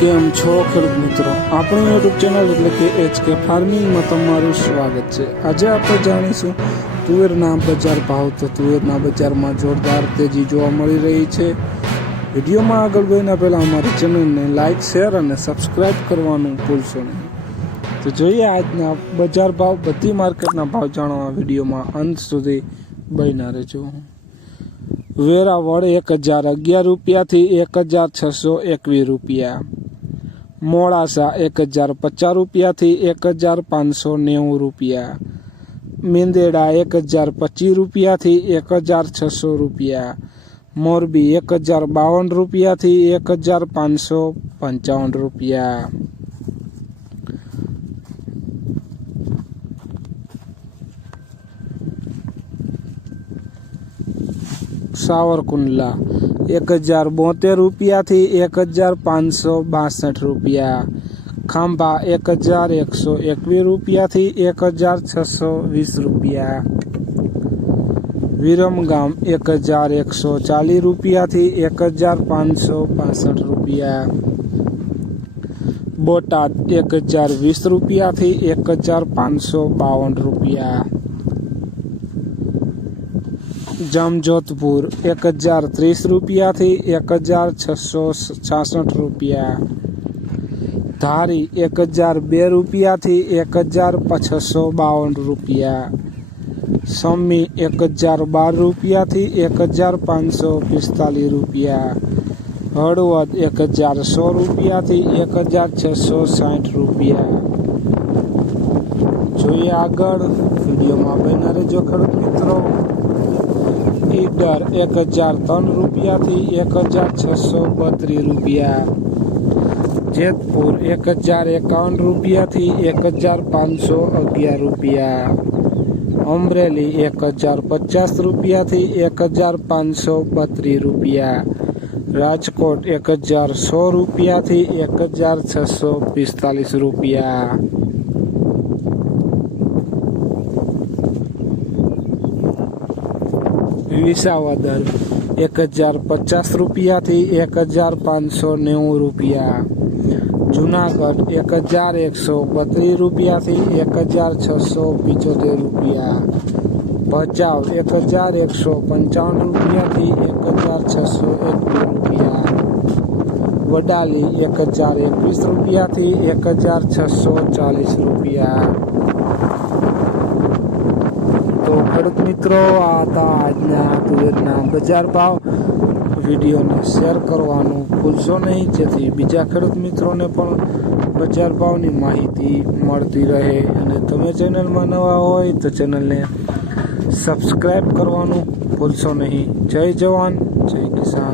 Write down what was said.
કેમ છો ખેડૂત મિત્રો, આપણી યુટ્યુબ ચેનલ એટલે કે HK ફાર્મિંગમાં તમારું સ્વાગત છે। આજે આપણે જાણીશું તુવેરના બજાર ભાવ। તો તુવેરના બજારમાં જોરદાર તેજી જોવા મળી રહી છે। વિડીયોમાં આગળ વધતા પહેલાં અમારી ચેનલને લાઇક, શેર અને સબસ્ક્રાઇબ કરવાનું ભૂલશો નહીં। તો જોઈએ આજના બજાર ભાવ, બધી માર્કેટના ભાવ જાણવા વિડીયોમાં અંત સુધી બન્યા રહેજો। વેરાવળ 1011 રૂપિયાથી 1621 રૂપિયા, મોડાસા 1050 રૂપિયાથી 1590 રૂપિયા, મેંદેડા 1025 રૂપિયાથી 1600 રૂપિયા, મોરબી 1052 રૂપિયાથી 1555 રૂપિયા। સાવરકુંડલા 1072 રૂપિયાથી 1562 રૂપિયા, ખાંભા 1121 રૂપિયાથી 1620 રૂપિયા, વિરમગામ 1140 રૂપિયાથી 1565 રૂપિયા, બોટાદ 1020 રૂપિયાથી 1552 રૂપિયા, જામજોધપુર 1030 રૂપિયાથી 1666 રૂપિયા, ધારી 1002 રૂપિયાથી 1652 રૂપિયા, સમી 1012 રૂપિયાથી 1545 રૂપિયા, હળવદ 1100 રૂપિયાથી 1660 રૂપિયા। જોઈએ આગળ વિડીયોમાં બન્યા રહેજો ખેડૂત મિત્રો। ઈડર 1003 રૂપિયાથી 1632 રૂપિયા, જેતપુર 1051 રૂપિયાથી 1511 રૂપિયા, અમરેલી 1050 રૂપિયાથી 1532 રૂપિયા, રાજકોટ 1100 રૂપિયાથી 1645 રૂપિયા। વિસાવદર 1050 રૂપિયાથી 1590 રૂપિયા, જુનાગઢ 1132 રૂપિયાથી 1675 રૂપિયા, ભચાઉ 1155 રૂપિયાથી 1621 રૂપિયા, વડાલી 1021 રૂપિયાથી 1640 રૂપિયા। તો ખેડૂત મિત્રો, આ હતા આજના તુવેરના બજાર ભાવ। વિડીયોને શેર કરવાનું ભૂલશો નહીં, જેથી બીજા ખેડૂત મિત્રોને પણ બજાર ભાવની માહિતી મળતી રહે। અને તમે ચેનલમાં નવા હોય તો ચેનલને સબસ્ક્રાઈબ કરવાનું ભૂલશો નહીં। જય જવાન, જય કિસાન।